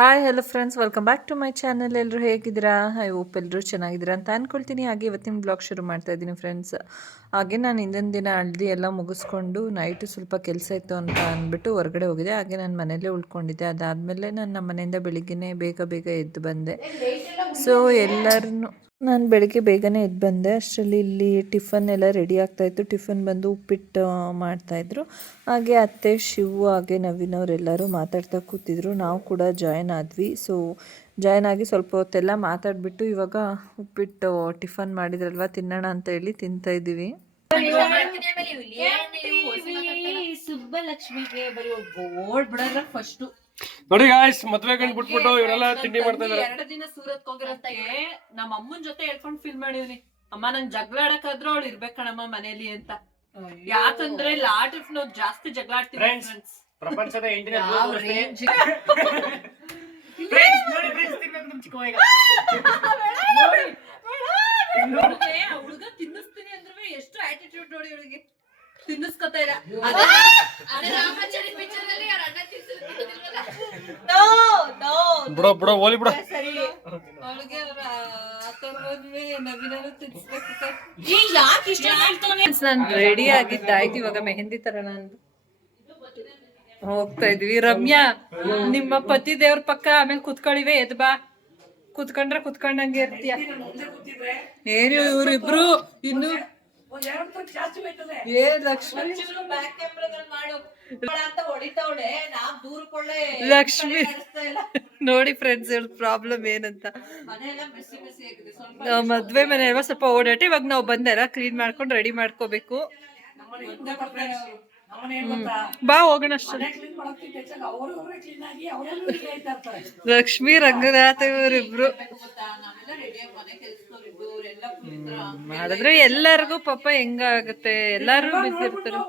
Hi hello friends, welcome back to my channel. ಎಲ್ಲರೂ ಹೇಗಿದ್ದೀರಾ? I hope ಎಲ್ಲರೂ ಚೆನ್ನಾಗಿದ್ದೀರಾ ಅಂತ ಅಂದ್ಕೊಳ್ತೀನಿ. ಹಾಗೆ ಇವತ್ತಿನ ಬ್ಲಾಗ್ ಶುರು ಮಾಡ್ತಾ ಇದ್ದೀನಿ ಫ್ರೆಂಡ್ಸ್. ಹಾಗೆ ನಾನು ಹಿಂದಿನ ದಿನ ಹಳದಿ ಎಲ್ಲ ಮುಗಿಸ್ಕೊಂಡು ನೈಟು ಸ್ವಲ್ಪ ಕೆಲಸ ಇತ್ತು ಅಂತ ಅಂದ್ಬಿಟ್ಟು ಹೊರಗಡೆ ಹೋಗಿದ್ದೆ. ಹಾಗೆ ನಾನು ಮನೆಯಲ್ಲೇ ಉಳ್ಕೊಂಡಿದ್ದೆ. ಅದಾದಮೇಲೆ ನಾನು ನಮ್ಮ ಮನೆಯಿಂದ ಬೆಳಿಗ್ಗೆ ಬೇಗ ಎದ್ದು ಬಂದೆ. ಸೊ ನಾನು ಬೆಳಿಗ್ಗೆ ಬೇಗನೆ ಎದ್ದು ಬಂದೆ. ಅಷ್ಟರಲ್ಲಿ ಇಲ್ಲಿ ಟಿಫನ್ ಎಲ್ಲ ರೆಡಿ ಆಗ್ತಾಯಿತ್ತು. ಟಿಫನ್ ಬಂದು ಉಪ್ಪಿಟ್ಟು ಮಾಡ್ತಾಯಿದ್ರು. ಹಾಗೆ ಅತ್ತೆ, ಶಿವು ಹಾಗೆ ನವೀನ್ ಅವರೆಲ್ಲರೂ ಮಾತಾಡ್ತಾ ಕೂತಿದ್ರು. ನಾವು ಕೂಡ ಜಾಯ್ನ್ ಆದ್ವಿ. ಸೊ ಜಾಯ್ನ್ ಆಗಿ ಸ್ವಲ್ಪ ಹೊತ್ತೆಲ್ಲ ಮಾತಾಡಿಬಿಟ್ಟು ಇವಾಗ ಉಪ್ಪಿಟ್ಟು ಟಿಫನ್ ಮಾಡಿದ್ರಲ್ವ, ತಿನ್ನೋಣ ಅಂತ ಹೇಳಿ ತಿಂತಾಯಿದ್ದೀವಿ. ಸುಬ್ಬಲಕ್ಷ್ಮಿಗೆ ಬರೀ ಬೋರ್ಡ್ ಬಿಡೋದ್ರ ಫಸ್ಟ್ ನೋಡಿ ಗಾಯ್ಸ್, ಮದ್ವೆ ಗಂಡು ಬಿಟ್ಬಿಟ್ಟು ಇವರೆಲ್ಲ ತಿಂಡಿ ಮಾಡ್ತಾ ಇದಾರೆ. 2 ದಿನ ಸೂರತ್ ಹೋಗಿರತ್ತೆ. ನಮ್ಮ ಅಮ್ಮನ ಜೊತೆ ಹೇಳ್ಕೊಂಡು ಫೀಲ್ ಮಾಡಿವ್ನಿ. ಅಮ್ಮ ನಂಗೆ ಜಗಳ ಆಡಕ್ಕಾದ್ರೂ ಅವಳು ಇರ್ಬೇಕಣಮ್ಮ ಮನೇಲಿ ಅಂತ. ಯಾಕಂದ್ರೆ ಲಾಟ್ ಇಫ್ ನಾವು ಜಾಸ್ತಿ ಜಗಳ ಆಡ್ತೀವಿ ಫ್ರೆಂಡ್ಸ್. ಪ್ರಪಂಚದ ಎಂಟಿನ ಹುಡುಗ ತಿನ್ನಿಸ್ತೀನಿ ಅಂದ್ರೆ ಎಷ್ಟು ಆಟಿಟ್ಯೂಡ್ ನೋಡಿ ಅವಳಿಗೆ. ತಿನ್ನಿಸ್ಕೊತಾ ಇಲ್ಲ. ಬಿಡೋ ಓಲಿ ಬಿಡೋ. ಅವಳಿಗೆ ಅವರ ನಾನು ರೆಡಿ ಆಗಿದ್ದಾಯ್ತು. ಇವಾಗ ಮೆಹಂದಿ ತರ ನಾನು ಹೋಗ್ತಾ ಇದ್ವಿ. ರಮ್ಯಾ, ನಿಮ್ಮ ಪತಿ ದೇವ್ರ ಪಕ್ಕ ಆಮೇಲೆ ಕುತ್ಕೊಳ್ಳಿವೆ, ಎದ್ ಬಾ. ಕುತ್ಕೊಂಡ್ರೆ ಕುತ್ಕೊಂಡಂಗೆ ಇರ್ತೀಯ. ಏನು ಇವ್ರಿಬ್ರು ಇನ್ನು ಲಕ್ಷ್ಮಿ ನೋಡಿ ಫ್ರೆಂಡ್ಸ್, ಇವ್ರ ಪ್ರಾಬ್ಲಮ್ ಏನಂತ. ಮದ್ವೆ ಮನೆ ಅಲ್ವಾ, ಸ್ವಲ್ಪ ಓಡಾಟ. ಇವಾಗ ನಾವು ಬಂದೆಲ್ಲ ಕ್ಲೀನ್ ಮಾಡ್ಕೊಂಡು ರೆಡಿ ಮಾಡ್ಕೋಬೇಕು. ಬಾ ಹೋಗೋಣ. ಲಕ್ಷ್ಮಿ, ರಂಗನಾಥ ಇವರಿಬ್ರು ಮಾಡಿದ್ರೆ ಎಲ್ಲರಿಗೂ ಪಾಪ ಹೆಂಗಾಗುತ್ತೆ, ಎಲ್ಲಾರು ಬಿಸಿ ಇರ್ತಾರೆ.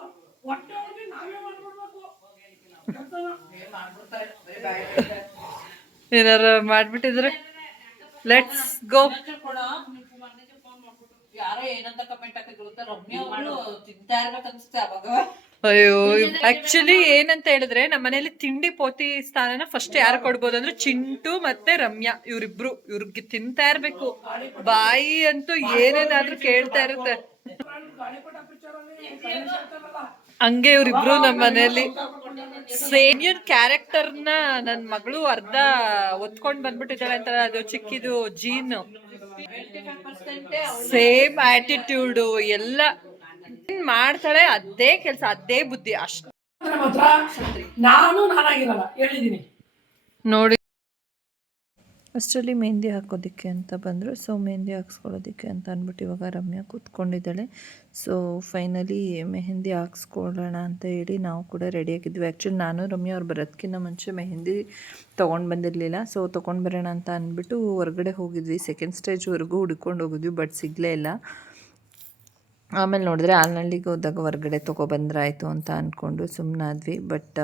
ಏನಾರ ಮಾಡ್ಬಿಟ್ಟಿದ್ರೆ ಲೆಟ್ಸ್ ಗೋ. ಯಾರೋ ಏನಂತ ಕಮೆಂಟ್ ಹಾಕಿದ್ರು ಅಂತ, ರಮ್ಯಾ ಅವರು ತಿಂತಾ ಇರ್ಬೇಕು ಅನ್ಸುತ್ತೆ ಅವಾಗ. ಅಯ್ಯೋ, ಆಕ್ಚುಲಿ ಏನಂತ ಹೇಳಿದ್ರೆ ನಮ್ಮ ಮನೇಲಿ ತಿಂಡಿ ಪೋತಿ ಸ್ಥಾನನ ಫಸ್ಟ್ ಯಾರು ಕೊಡ್ಬೋದು ಅಂದ್ರೆ ಚಿಂಟು ಮತ್ತೆ ರಮ್ಯಾ. ಇವ್ರಿಗೆ ತಿಂತಾ ಇರ್ಬೇಕು. ಬಾಯಿ ಅಂತೂ ಏನೇನಾದ್ರೂ ಕೇಳ್ತಾ ಇರುತ್ತೆ. ಹಂಗೆ ಇವ್ರಿಬ್ರು ನಮ್ಮ ಮನೇಲಿ ಸೇನಿಯರ್ ಕ್ಯಾರೆಕ್ಟರ್ನ ನನ್ನ ಮಗಳು ಅರ್ಧ ಒತ್ಕೊಂಡ್ ಬಂದ್ಬಿಟ್ಟಿದ್ದಾಳೆ ಅಂತ. ಅದು ಚಿಕ್ಕಿದು ಜೀನ್, ಸೇಮ್ ಆಟಿಟ್ಯೂಡು ಎಲ್ಲ ಮಾಡ್ತಾಳೆ. ಅದೇ ಕೆಲಸ, ಅದೇ ಬುದ್ಧಿ ಅಷ್ಟು. ನೋಡಿ, ಅಷ್ಟರಲ್ಲಿ ಮೆಹಂದಿ ಹಾಕೋದಕ್ಕೆ ಅಂತ ಬಂದರು. ಸೊ ಮೆಹಂದಿ ಹಾಕ್ಸ್ಕೊಳ್ಳೋದಕ್ಕೆ ಅಂತ ಅಂದ್ಬಿಟ್ಟು ಇವಾಗ ರಮ್ಯಾ ಕೂತ್ಕೊಂಡಿದ್ದಾಳೆ. ಸೊ ಫೈನಲಿ ಮೆಹಂದಿ ಹಾಕ್ಸ್ಕೊಳ್ಳೋಣ ಅಂತ ಹೇಳಿ ನಾವು ಕೂಡ ರೆಡಿಯಾಗಿದ್ವಿ. ಆ್ಯಕ್ಚುಲಿ ನಾನು ರಮ್ಯಾ ಅವ್ರು ಬರೋದಕ್ಕಿಂತ ಮುಂಚೆ ಮೆಹಂದಿ ತೊಗೊಂಡು ಬಂದಿರಲಿಲ್ಲ. ಸೊ ತೊಗೊಂಡು ಬರೋಣ ಅಂತ ಅಂದ್ಬಿಟ್ಟು ಹೊರಗಡೆ ಹೋಗಿದ್ವಿ. ಸೆಕೆಂಡ್ ಸ್ಟೇಜ್ವರೆಗೂ ಹುಡ್ಕೊಂಡು ಹೋಗಿದ್ವಿ, ಬಟ್ ಸಿಗಲೇ ಇಲ್ಲ. ಆಮೇಲೆ ನೋಡಿದ್ರೆ ಆಲ್ನಳ್ಳಿಗೆ ಹೋದಾಗ ಹೊರಗಡೆ ತೊಗೊಬಂದ್ರಾಯ್ತು ಅಂತ ಅಂದ್ಕೊಂಡು ಸುಮ್ಮನಾದ್ವಿ. ಬಟ್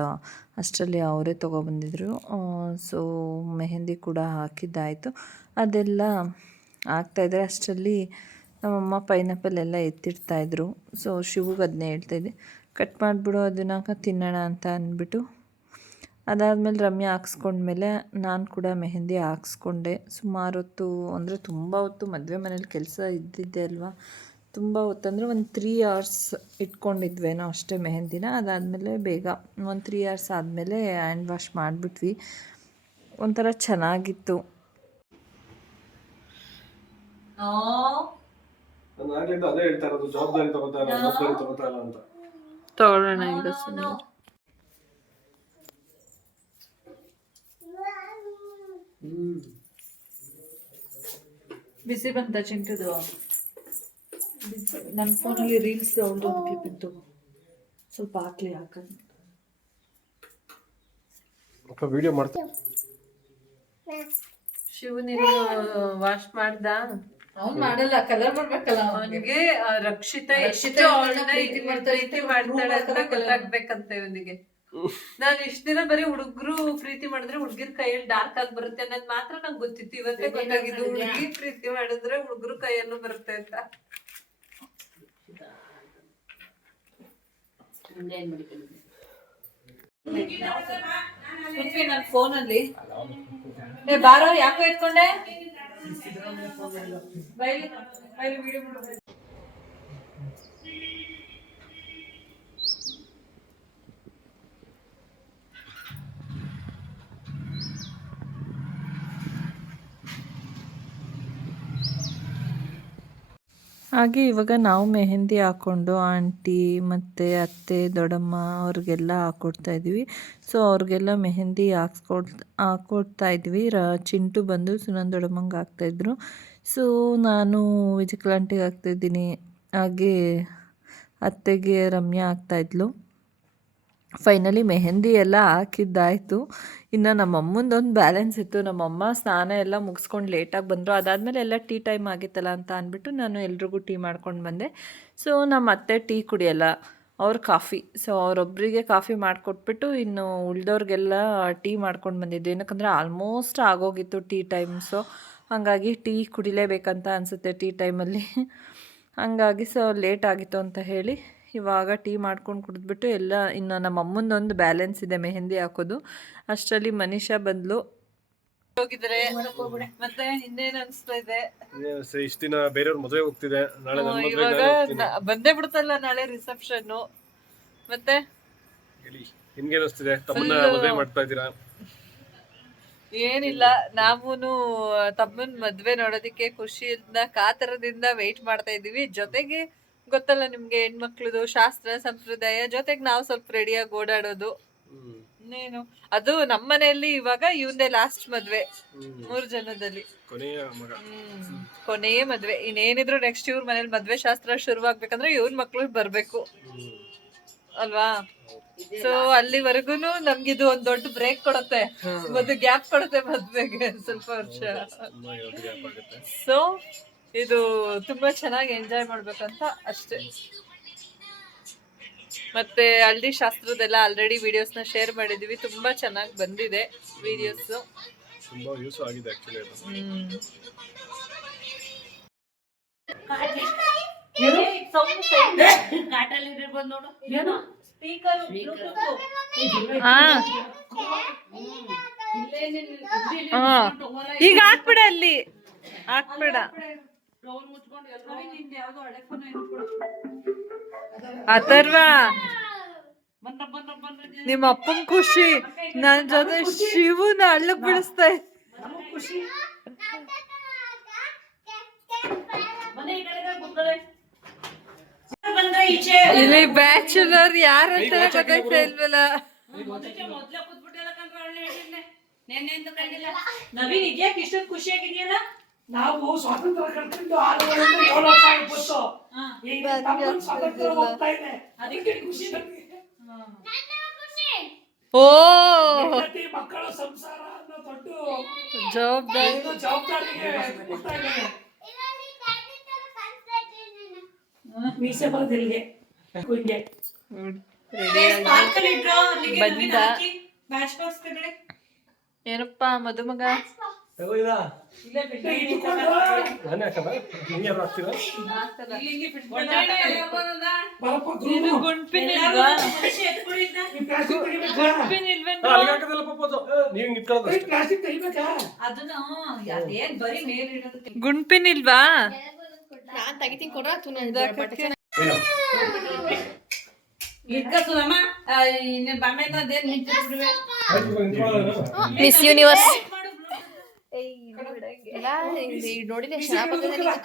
ಅಷ್ಟರಲ್ಲಿ ಅವರೇ ತೊಗೊಬಂದಿದ್ರು. ಸೊ ಮೆಹಂದಿ ಕೂಡ ಹಾಕಿದ್ದಾಯಿತು. ಅದೆಲ್ಲ ಆಗ್ತಾಯಿದ್ರೆ ಅಷ್ಟರಲ್ಲಿ ನಮ್ಮಮ್ಮ ಪೈನಾಪಲ್ ಎಲ್ಲ ಎತ್ತಿಡ್ತಾಯಿದ್ರು. ಸೊ ಶಿವುಗೆ ಅದನ್ನೇ ಹೇಳ್ತಾಯಿದ್ದೆ, ಕಟ್ ಮಾಡಿಬಿಡು ಅದನ್ನ ತಿನ್ನೋಣ ಅಂತ ಅಂದ್ಬಿಟ್ಟು. ಅದಾದಮೇಲೆ ರಮ್ಯಾ ಹಾಕ್ಸ್ಕೊಂಡ್ಮೇಲೆ ನಾನು ಕೂಡ ಮೆಹಂದಿ ಹಾಕ್ಸ್ಕೊಂಡೆ. ಸುಮಾರು ಹೊತ್ತು, ಅಂದರೆ ತುಂಬ ಹೊತ್ತು ಮದುವೆ ಮನೇಲಿ ಕೆಲಸ ಇದ್ದಿದ್ದೆ ಅಲ್ವಾ, ತುಂಬ ಹೊತ್ತಂದರೆ ಒಂದು 3 hours ಇಟ್ಕೊಂಡಿದ್ವೇನೋ ಅಷ್ಟೇ ಮೆಹಂದಿನ. ಅದಾದಮೇಲೆ ಬೇಗ ಒಂದು 3 hours ಆದಮೇಲೆ ಹ್ಯಾಂಡ್ ವಾಶ್ ಮಾಡಿಬಿಟ್ವಿ. ಒಂಥರ ಚೆನ್ನಾಗಿತ್ತು. ತಗೊಳ್ಳೋಣ ಈಗ ಸುಮ್ಮನೆ. ಬಿಸಿ ಬಂತ ಚಿಂಟದು. ನನ್ನ ಫೋನಲ್ಲಿ ರೀಲ್ಸ್ ಅವ್ರದ್ದು ಒಂದು ಕ್ಲಿಪ್ ಇತ್ತು, ಸ್ವಲ್ಪ ಹಾಕ್ಲಿ. ಹಾಕಂತ ವಿಡಿಯೋ ಮಾಡ್ತೀನಿ. ಶಿವು ನೀನು ವಾಶ್ ಮಾಡ್ದ? ಅವ್ನು ಮಾಡಲ್ಲ, ಕಲರ್ ಮಾಡ್ಬೇಕಲ್ಲ ಅವನಿಗೆ. ರಕ್ಷಿತಾ ಎಷ್ಟು ಪ್ರೀತಿ ಮಾಡ್ತಾಳೆ ಅಂತ ಗೊತ್ತಾಗ್ಬೇಕಂತ ಇವನಿಗೆ. ನಾನು ಇಷ್ಟ ದಿನ ಬರೀ ಹುಡುಗರು ಪ್ರೀತಿ ಮಾಡಿದ್ರೆ ಹುಡುಗಿರ್ ಕೈಯಲ್ಲಿ ಡಾರ್ಕ್ ಆಗಿ ಬರುತ್ತೆ ಅನ್ನೋದು ಮಾತ್ರ ನಂಗೆ ಗೊತ್ತಿತ್ತು. ಇವತ್ತೇ ಗೊತ್ತಾಗಿದ್ದು ಹುಡುಗಿ ಪ್ರೀತಿ ಮಾಡಿದ್ರೆ ಹುಡುಗರು ಕೈಯಲ್ಲೂ ಬರುತ್ತೆ ಅಂತ. ನನ್ನ ಫೋನಲ್ಲಿ ಬಾರೋ ಯಾಕೋ ಇಟ್ಕೊಂಡೆ ಬೈಲಿ ವಿಡಿಯೋ ಮಾಡು. ಹಾಗೆ ಇವಾಗ ನಾವು ಮೆಹಂದಿ ಹಾಕ್ಕೊಂಡು ಆಂಟಿ ಮತ್ತು ಅತ್ತೆ ದೊಡ್ಡಮ್ಮ ಅವ್ರಿಗೆಲ್ಲ ಹಾಕ್ಕೊಡ್ತಾ ಇದ್ವಿ. ಸೊ ಅವ್ರಿಗೆಲ್ಲ ಮೆಹಂದಿ ಹಾಕ್ಕೊಡ್ತಾ ಇದ್ವಿ. ಚಿಂಟು ಬಂದು ಸುನಂದ ದೊಡ್ಡಮ್ಮಂಗೆ ಹಾಕ್ತಾಯಿದ್ರು. ಸೊ ನಾನು ವಿಜಯಕಲಾ ಆಂಟಿಗೆ ಹಾಕ್ತಾಯಿದ್ದೀನಿ. ಹಾಗೆ ಅತ್ತೆಗೆ ರಮ್ಯಾ ಹಾಕ್ತಾಯಿದ್ಲು. ಫೈನಲಿ ಮೆಹಂದಿ ಎಲ್ಲ ಹಾಕಿದ್ದಾಯಿತು. ಇನ್ನು ನಮ್ಮಮ್ಮಂದೊಂದು ಬ್ಯಾಲೆನ್ಸ್ ಇತ್ತು. ನಮ್ಮಮ್ಮ ಸ್ನಾನ ಎಲ್ಲ ಮುಗಿಸ್ಕೊಂಡು ಲೇಟಾಗಿ ಬಂದರು. ಅದಾದಮೇಲೆ ಎಲ್ಲ ಟೀ ಟೈಮ್ ಆಗಿತ್ತಲ್ಲ ಅಂತ ಅಂದ್ಬಿಟ್ಟು ನಾನು ಎಲ್ರಿಗೂ ಟೀ ಮಾಡ್ಕೊಂಡು ಬಂದೆ. ಸೊ ನಮ್ಮ ಅತ್ತೆ ಟೀ ಕುಡಿಯಲ್ಲ, ಅವ್ರು ಕಾಫಿ. ಸೊ ಅವರೊಬ್ಬರಿಗೆ ಕಾಫಿ ಮಾಡಿಕೊಟ್ಬಿಟ್ಟು ಇನ್ನು ಉಳಿದವ್ರಿಗೆಲ್ಲ ಟೀ ಮಾಡ್ಕೊಂಡು ಬಂದಿದ್ದು. ಏನಕ್ಕಂದರೆ ಆಲ್ಮೋಸ್ಟ್ ಆಗೋಗಿತ್ತು ಟೀ ಟೈಮ್. ಸೊ ಹಾಗಾಗಿ ಟೀ ಕುಡಿಲೇಬೇಕಂತ ಅನಿಸುತ್ತೆ ಟೀ ಟೈಮಲ್ಲಿ. ಹಾಗಾಗಿ ಸೊ ಲೇಟ್ ಆಗಿತ್ತು ಅಂತ ಹೇಳಿ ಇವಾಗ ಟೀ ಮಾಡ್ಕೊಂಡು ಕುಡಿದ್ಬಿಟ್ಟು ಎಲ್ಲ ಇನ್ನು ನಮ್ಮ ಅಮ್ಮಂದೊಂದು ಬ್ಯಾಲೆನ್ಸ್ ಇದೆ ಮೆಹಂದಿ ಹಾಕೋದು. ಅಷ್ಟರಲ್ಲಿ ಮನೀಷಾ ಬಂದ್ಲು. ಹೋಗಿದ್ರೆ ಮತ್ತೆ ಇನ್ನೇನು ಅನಿಸ್ತಾ ಇದೆ? ಇಷ್ಟ ದಿನ ಬೇರೆಯವ್ರ ಮದುವೆ ಹೋಗ್ತಿದೆ, ನಾಳೆ ನನ್ನ ಮದುವೆ ಇವಾಗ ಬಂದೇ ಬಿಡುತ್ತಲ್ಲ ನಾಳೆ ರಿಸೆಪ್ಷನ್. ಮತ್ತೆ ನಿಮ್ಗೆ ಅನಿಸ್ತಿದೆ? ತಮ್ಮನ್ನ ಮದುವೆ ಮಾಡ್ತಾ ಇದ್ದೀರಾ? ಏನಿಲ್ಲ, ನಾವೂನು ತಮ್ಮನ್ ಮದ್ವೆ ನೋಡೋದಿಕ್ಕೆ ಖುಷಿಯಿಂದ ಕಾತರದಿಂದ ವೆಯ್ಟ್ ಮಾಡ್ತಾ ಇದೀವಿ. ಜೊತೆಗೆ ಗೊತ್ತಲ್ಲ ನಿಮ್ಗೆ ಹೆಣ್ಮಕ್ಳದು ಶಾಸ್ತ್ರ ಸಂಪ್ರದಾಯ, ಜೊತೆಗೆ ನಾವು ಸ್ವಲ್ಪ ರೆಡಿಯಾಗಿ ಓಡಾಡೋದು. ಇನ್ನೇನು ಅದು ನಮ್ಮನೆಯಲ್ಲಿ ಇವಾಗ ಇವಂದೇ ಲಾಸ್ಟ್ ಮದ್ವೆ 3 ಜನದಲ್ಲಿ, ಕೊನೆಯ ಮದ್ವೆ. ಇನ್ನೇನಿದ್ರು ನೆಕ್ಸ್ಟ್ ಇವ್ರ ಮನೇಲಿ ಮದ್ವೆ ಶಾಸ್ತ್ರ ಶುರುವಾಗ್ಬೇಕಂದ್ರೆ ಇವ್ರ ಮಕ್ಳು ಬರ್ಬೇಕು ಅಲ್ವಾ? ಸೊ ಅಲ್ಲಿವರೆಗೂನು ನಮ್ಗಿದು ಒಂದ್ ದೊಡ್ಡ ಬ್ರೇಕ್ ಕೊಡುತ್ತೆ, ಒಂದು ಗ್ಯಾಪ್ ಕೊಡುತ್ತೆ ಮದ್ವೆಗೆ ಸ್ವಲ್ಪ ವರ್ಷ. ಸೊ ಇದು ತುಂಬಾ ಚೆನ್ನಾಗಿ ಎಂಜಾಯ್ ಮಾಡ್ಬೇಕಂತ ಅಷ್ಟೇ. ಮತ್ತೆ ಹಳ್ಳಿ ಶಾಸ್ತ್ರದೆಲ್ಲ ಆಲ್ರೆಡಿ ವಿಡಿಯೋಸ್ನ ಶೇರ್ ಮಾಡಿದೀವಿ, ತುಂಬಾ ಚೆನ್ನಾಗಿ ಬಂದಿದೆ ವಿಡಿಯೋಸ್. ತುಂಬಾ ಯೂಸ್ ಆಗಿದೆ ಆಕ್ಚುಲಿ ಅದು. ಈಗ ಹಾಕ್ಬಿಡ, ಅಲ್ಲಿ ಹಾಕ್ಬೇಡ. ಅಥರ್ವ ನಿಮ್ಮ ಅಪ್ಪನ್ ಖುಷಿ, ನನ್ ಜೊತೆ ಶಿವನ ಹಳ್ಳಕ್ ಬಿಡಿಸ್ತಾ ಇಲ್ಲಿ ಬ್ಯಾಚುಲರ್ ಯಾರಂತ ಗೊತ್ತಾಯ್ತಾ ಇಲ್ವಲ್ಲ. ನವೀನ್ ಇದ್ಯಾಕೆ ಇಷ್ಟೊಂದು ಖುಷಿಯಾಗಿದೆಯಲ್ಲ? ನಾವು ಸ್ವಾತಂತ್ರ್ಯ ಕಳ್ಕೊಂಡು 6 ವರ್ಷ 7 ವರ್ಷ ಆಗಿತ್ತು. ಈಗ ತಮ್ಮ ಸ್ವಾತಂತ್ರ್ಯ ಹೋಗ್ತಾ ಇದೆ, ಅದಕ್ಕೆ ಖುಷಿ ನಮಗೆ. ಓ ಮಕ್ಕಳ ಸಂಸಾರ ಅನ್ನೋ ದೊಡ್ಡ ಜವಾಬ್ದಾರಿಗೆ ಕೊಡ್ತಾ ಇದ್ದಾರೆ. ಮೀಸೆ ಬರೋದಿಲ್ಲಿಗೆ ಹಿಂಗೆ ಏನಪ್ಪ ಮದುಮಗ ಗುಂಪಿನಿಲ್ವಾ? ಮಿಸ್ ಯೂನಿವರ್ಸ್ ನೋಡಿದ್ರೆ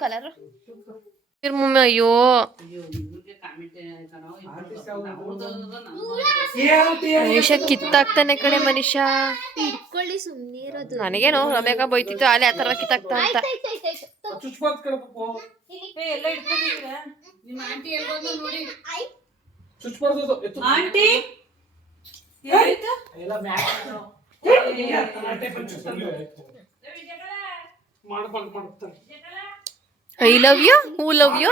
ಕಲರ್. ಅಯ್ಯೋ ಮನುಷ್ಯ ಕಿತ್ತಾಕ್ತಾನೆ ಕಡೆ ಮನುಷ್ಯ. ಇಟ್ಕೊಳ್ಳಿ ಸುಮ್ಮನೆ ಇರೋದು. ನನಗೇನು ರಮ್ಯಾಕ ಬೈತಿತ್ತು ಅಲ್ಲಿ ಆ ತರ ಕಿತ್ತಾಕ್ತಾ ಅಂತ. Aunty I love you, who love you.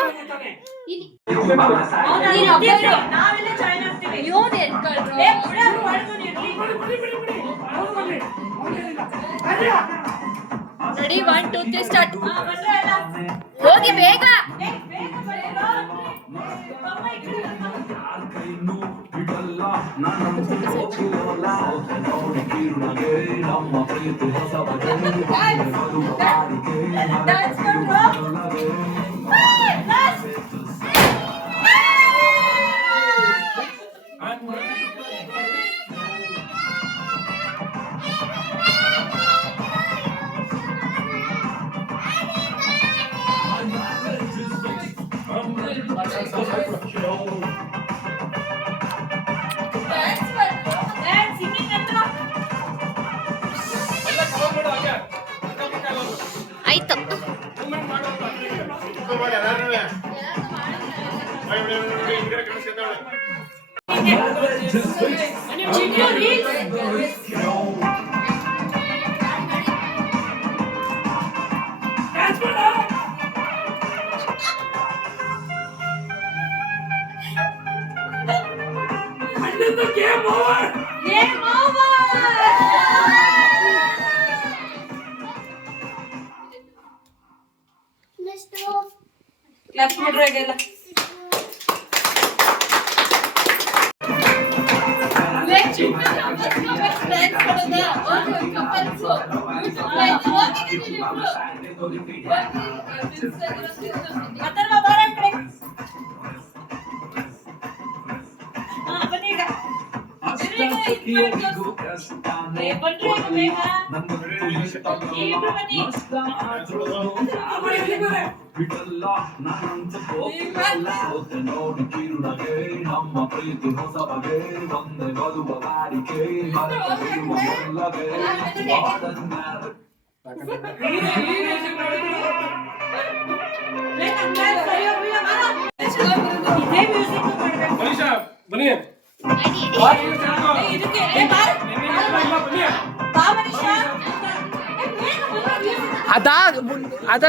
Ready 1 2 3 start. ಹೋಗಿ ಬೇಗ. ಆಯ್ತು. Game over! ಕ್ಲಾಸ್ ಮಾಡ್ರಿ ಹಾಗೆಲ್ಲ. ನಮ್ಮ ಪ್ರೀತಿ ಹೊಸ ಬಗೆ ಒಂದೇ ಬದುವ ಬಾರಿಕೆ ಮನೀಷಾ ಬನ್ನಿ ಅದ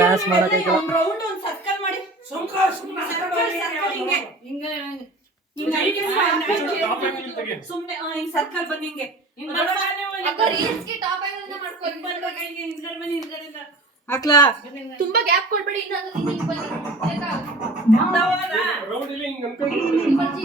ಡ್ಯಾನ್ಸ್ ಮಾಡಕ್ಕೆ ರೌಂಡ್ ಒಂದು ಸರ್ಕಲ್ ಮಾಡಿ ಸುಮ್ನೆ ಹಿಂಗ್ ಸರ್ಕಲ್ ಬನ್ನಿ ಹಿಂಗೆ ಹಾಕ್ಲಾ ತುಂಬಾ ಗ್ಯಾಪ್ ಕೊಡ್ಬೇಡಿ. ರೌಂಡ್ ಇಲ್ಲಿ ಹಿಂಗ್ ಅನ್ಕೊಂಡು ಮಾಡಿ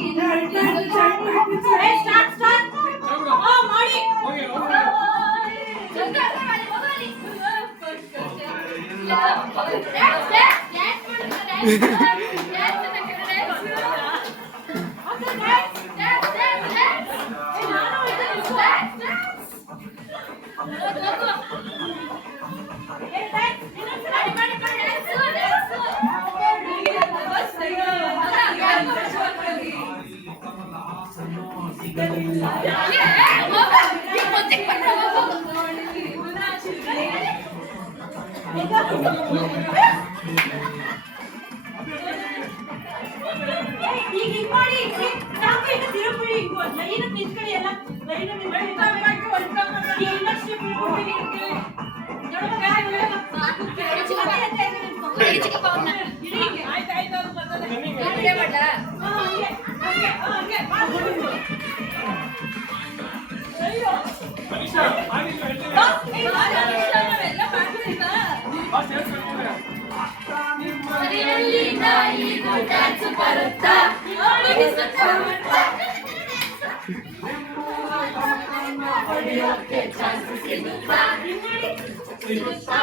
ಮನೀಷಾ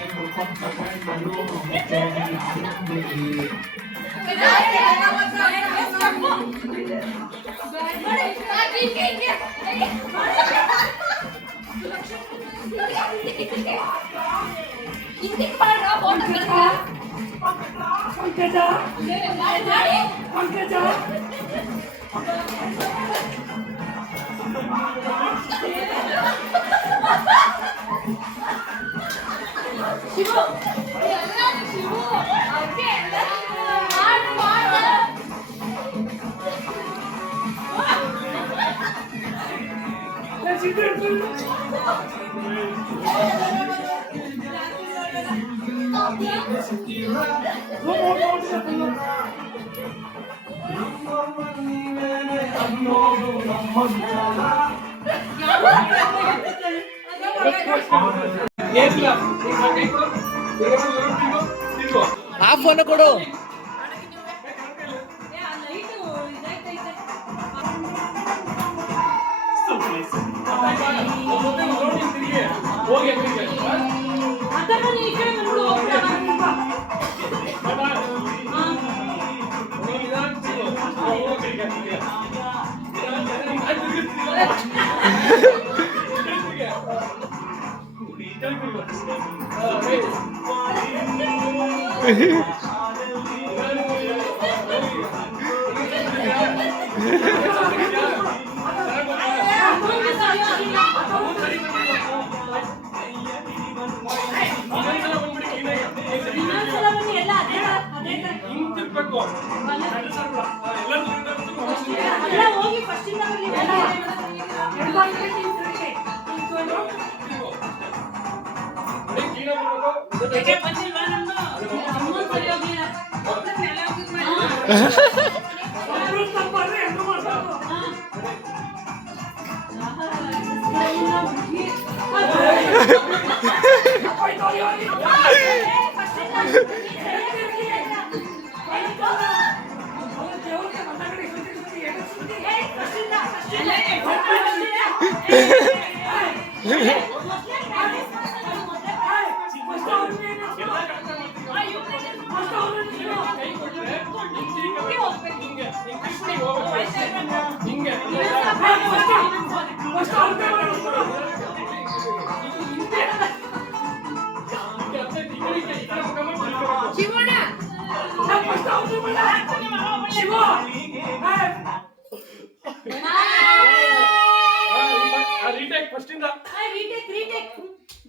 Thank you. ಪಂಕಜ ಪಂಕಜ ಆ ಫೋನ್ ಕೊಡು.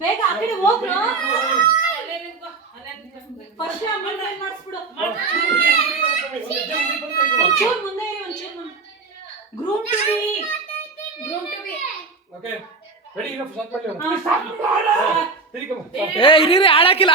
ಬೇಗ ಆ ಕಡೆ ಹೋಗ್ರು. First amendment ಮಾಡಿಸ್ಬಿಡು. ಒಂಚೂರು ಮುಂದೆ ಇರಿ, ಒಂಚೂರು ಮುಂದೆ. Group two B. Okay ready ಈಗ ಸ್ಟಾರ್ಟ್ ಮಾಡಿ ಏ ಇರಿ ಹಾಳಾಕಿಲ್ಲ.